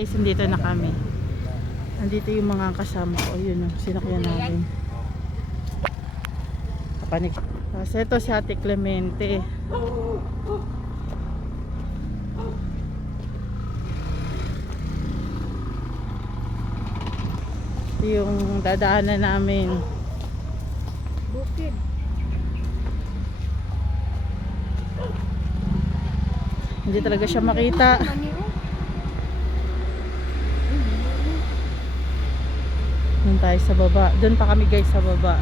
Guys, nandito na kami. Nandito yung mga kasama ko. Yun, sinakyan namin. Kapanik. Tapos ito si Ate Clemente. Ito yung dadaanan namin. Bukid. Hindi talaga siya makita. Doon tayo sa baba. Doon pa kami guys sa baba.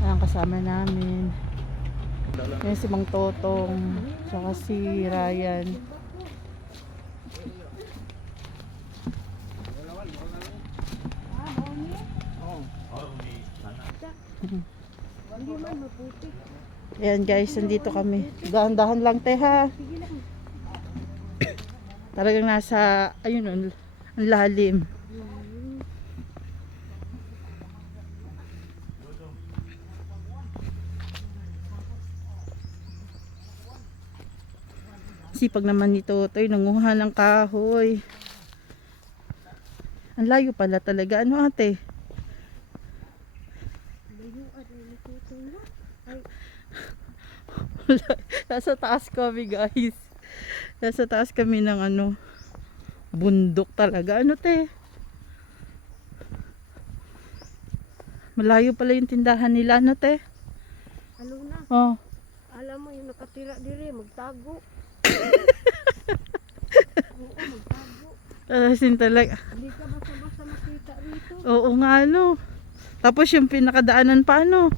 Ayan kasama namin. Yan si Mang Totong. Saka si Ryan. Ayan guys, nandito kami. Dahan-dahan lang te ha. Talagang nasa, ayun o, ang lalim. Sipag naman nito, Toy, nanguha ng kahoy. Ang layo pala talaga. Ano ate? Nasa taas kami guys. Nasa taas kami ng ano, bundok talaga. Ano te? Malayo pala yung tindahan nila. Ano te? Ano na? Oh. Alam mo yung nakatira dire, magtago. Oo, magtago. Asin talaga. Hindi ka basta-basta makita rito. Oo nga ano. Tapos yung pinakadaanan pa ano.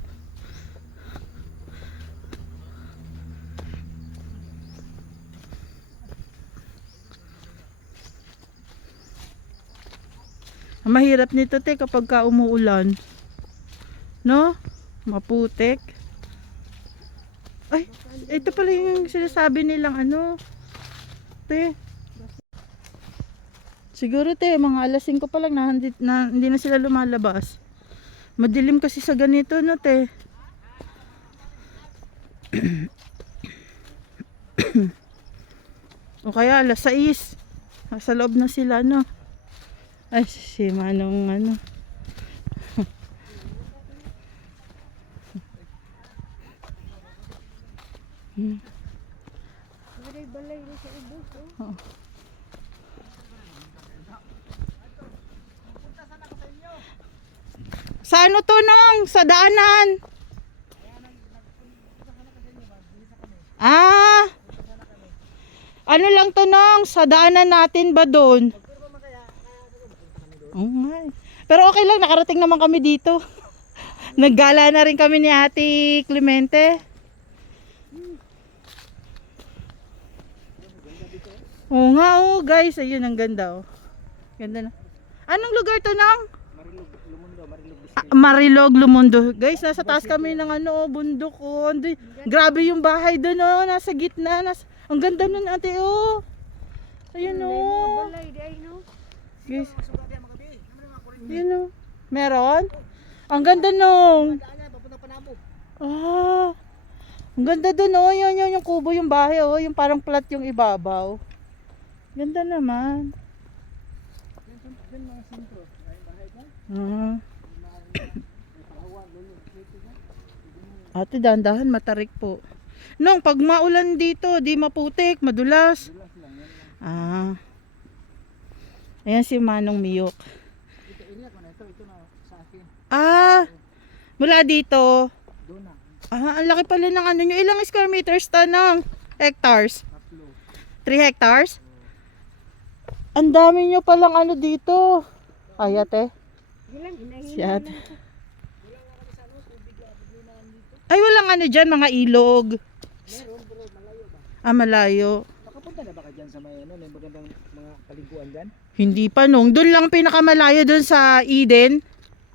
Ang mahirap nito te kapag ka umuulan. No? Maputik. Ay, ito pala yung sinasabi nilang ano. Te. Siguro te, mga alas 5 pa lang hindi na sila lumalabas. Madilim kasi sa ganito no te. O kaya alas 6. Nasa loob na sila no. Ay, si Manong ano. Balay-balay na sa ubos. Oh. Sa ano to nong? Sa daanan? Ah! Ano lang to nong? Sa daanan natin ba doon? Oh my. Pero okay lang, nakarating naman kami dito. Naggala na rin kami ni Ate Clemente. Oo nga oh guys, ayun ang ganda oh. Ganda na. Anong lugar to nang? Marilog, Lumundo. Guys, nasa taas kami ng ano, bundok oh. Grabe yung bahay doon oh, nasa gitna. Ang ganda nun ate oh. Ayun oh. Balay di ay no. Guys. Ayun oh. Meron? Ang ganda nung. Ah. Ang ganda doon oh, yun yung kubo yung bahay oh, yung parang flat yung ibabaw. Ganda naman. Ah. Ate, dahan-dahan, matarik po. Nung, pag maulan dito, di maputik, madulas. Ah. Ayan si Manong Miyok. Ah. Mula dito. Ah, ang laki pala ng ano nyo. Ilang square meters ta ng hectares? 3 hectares? Ang dami nyo palang ano dito. Ay, ate. Si ate. Ay, walang ano dyan, mga ilog. Ah, malayo. Nakapunta na ba ka dyan sa may ano, may magandang mga kaliguan dyan? Hindi pa nung. Doon lang pinakamalayo doon sa Eden.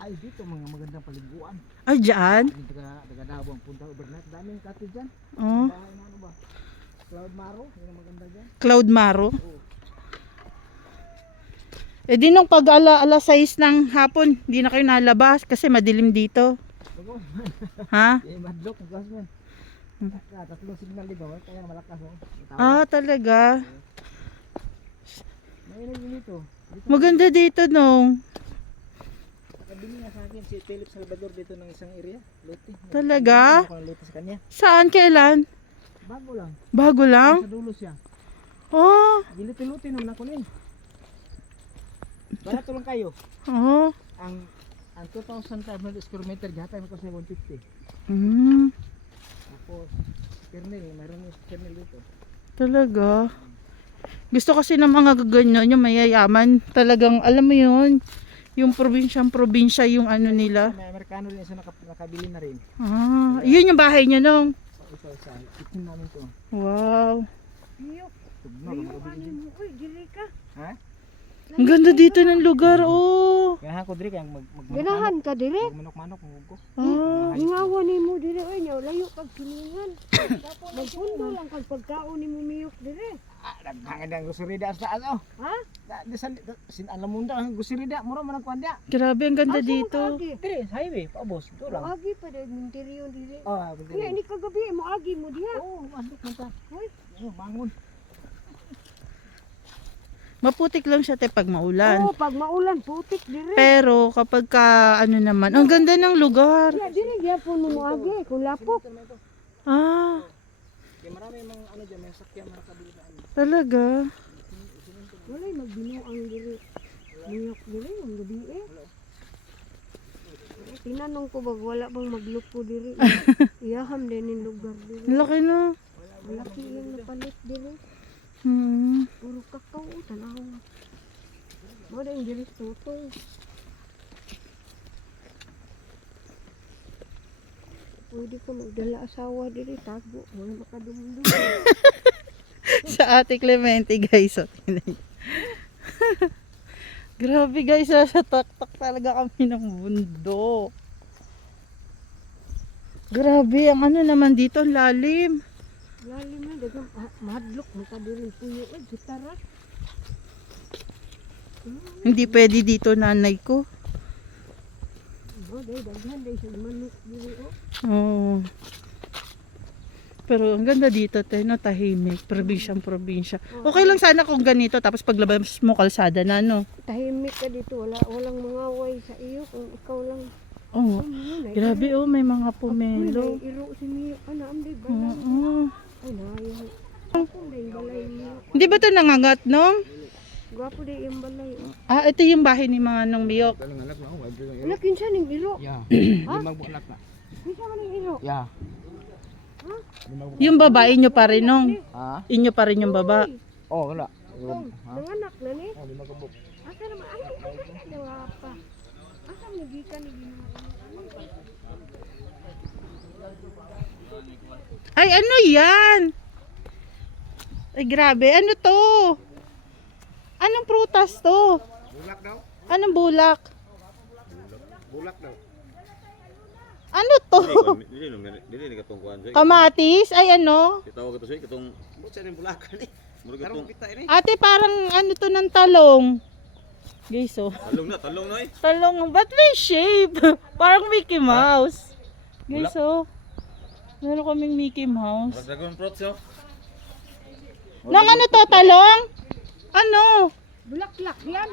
Ay, dito mga magandang paliguan. Ay, dyan. Hindi ka Davao ang punta overnight. Daming cottage dyan. Oh. Bahay na ano ba? Cloud Maro, yun ang maganda dyan. Cloud Maro. Oo. Eh di nung pag alas 6 ng hapon, hindi na kayo nalabas kasi madilim dito. Bago. Ha? Eh, madlock ang classman. Tatlo signal dito, kaya malakas oh. Ah, talaga. May yun dito. Maganda dito, no? Nakabili nga sa akin si Philip Salvador dito ng isang area, lote. Talaga? Ako ng lote sa kanya. Saan, kailan? Bago lang. Bago lang? Sa dulo siya. Oh, Giluti-luti naman ako nun. Barato lang kayo. oh. Ang 2,500 square meter, gatay mo ko sa 150. Mm, Tapos, kernel, mayroon yung kernel dito. talaga. Gusto kasi ng mga gaganyan, yung mayayaman. Talagang, alam mo yun, yung probinsya yung ano nila. May Amerikano rin isa nakabili na rin. Ah, yun yung bahay niya nung. Ito isa, kitchen namin to. Wow. Iyok. Tugma, Iyok, makabili ano din. mo? Uy, dili ka. Ha? Ang ganda dito ng lugar, oh. Ganahan ko diri kaya Ganahan ka dili. manok-manok ko. Ah, Hingawa ni mo dili. Uy, niya, layo kag silingan. Magpundo lang kag pagkaon ni mo miyok dili. Daghang ang gusirida sa ano. Ha? Sin alam mo ang gusirida mura man ang kuan dia. grabe, ang ganda Asa dito. mo kaagi? Diri, sa highway, paubos, do lang. Agi pa dahil minteriyon dili. Oh, Kaya diri. ini kagabi mo agi mo diha. Oh, asok man ta. Uy, Bangon. Maputik lang siya, te, pag maulan. oh, pag maulan putik dili. Pero kapag ka, ano naman, ang ganda ng lugar. Ya dili gyapon mo agi kung lapok. Ah, Kaya marami mga ano diyan, may sakyan mga kabili na ano. talaga. Walay magbinuang dili. Miyok dili ang gabi eh. Tinanong ko bag wala bang maglupo diri. Iyaham din yung lugar diri. Ang laki na. Malaki yung napalit diri. Hmm. Puro kakao, tanaw. Mo din diri tutong. Pwede ko magdala asawa diri tago. Wala makadumdum. Sa Ate Clemente, guys. Oh, tingnan niyo. Grabe, guys. Sa taktak talaga kami ng mundo. Grabe, ang ano naman dito, ang lalim. Lalim na dagang madlok makadiri puyo ay gitara. Hindi pwede dito, nanay ko. Mo day daghan day sa manok diri oh. Oh. Pero ang ganda dito, te, no, tahimik, probinsya. Okay lang sana kung ganito, tapos paglabas mo kalsada na, no? Tahimik ka dito, walang mangaway sa iyo kung ikaw lang. Oh, grabe, oh, may mga pomelo. Uy, iro si Mio. Ano, amday balay. Oo. Ay, nayang. Gwapo day yung balay niyo. Hindi ba ito nangangat, no? Gwapo day yung balay. Oh. Ah, ito yung bahay ni mga nong Miyok. Dalang anak na ako, adto. Wala, kinsa ning iro. Ya. Ha? Limang buwan na. Kinsa man ning iro. Ya. Ha? Yung babae nyo pa rin, nong. Ha? Inyo pa rin yung baba. Oh, wala. Tong, nanganak na ni. Oh, limang kabuk. Asa naman? Ay, dawa pa. Asa mo gikan ni ginawa? Ay, ano yan? Ay, grabe. Ano to? Anong prutas to? Bulak daw. Anong bulak? Bulak daw. Ano to? Dili ni katong kuan sa. Kamatis? Ay, ano? Kitawag to sa katong butsa ni bulakan ni. Murag katong Ate, parang ano to ng talong. Guys, oh. talong na eh. Talong, ba't may shape? Parang Mickey Mouse. Guys, oh. Meron kaming Mickey Mouse. Mas dragon fruits yo. Nang ano to, talong? Ano? Bulaklak yan.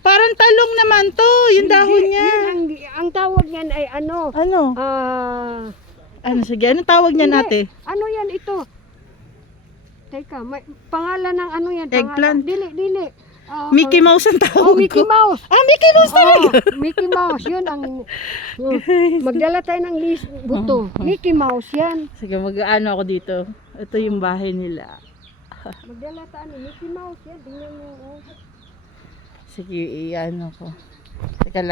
Parang talong naman to, yung dahon niya. Yun ang tawag niyan ay ano? Ano? Ano, sige, anong tawag niya Hindi. natin? Ano yan ito? Teka, may pangalan ng ano yan? Eggplant. Dili. Mickey Mouse ang Oh, tawag Mickey ko. Mouse. Ah, Mickey Mouse talaga. Oh, Mickey Mouse, yun ang magdala tayo ng list buto. Mickey Mouse yan. Sige, mag-ano ako dito. Ito yung bahay nila. Magdala tayo ng Mickey Mouse yan. Tingnan mo. Oh. Sige, i-ano ko. Teka lang.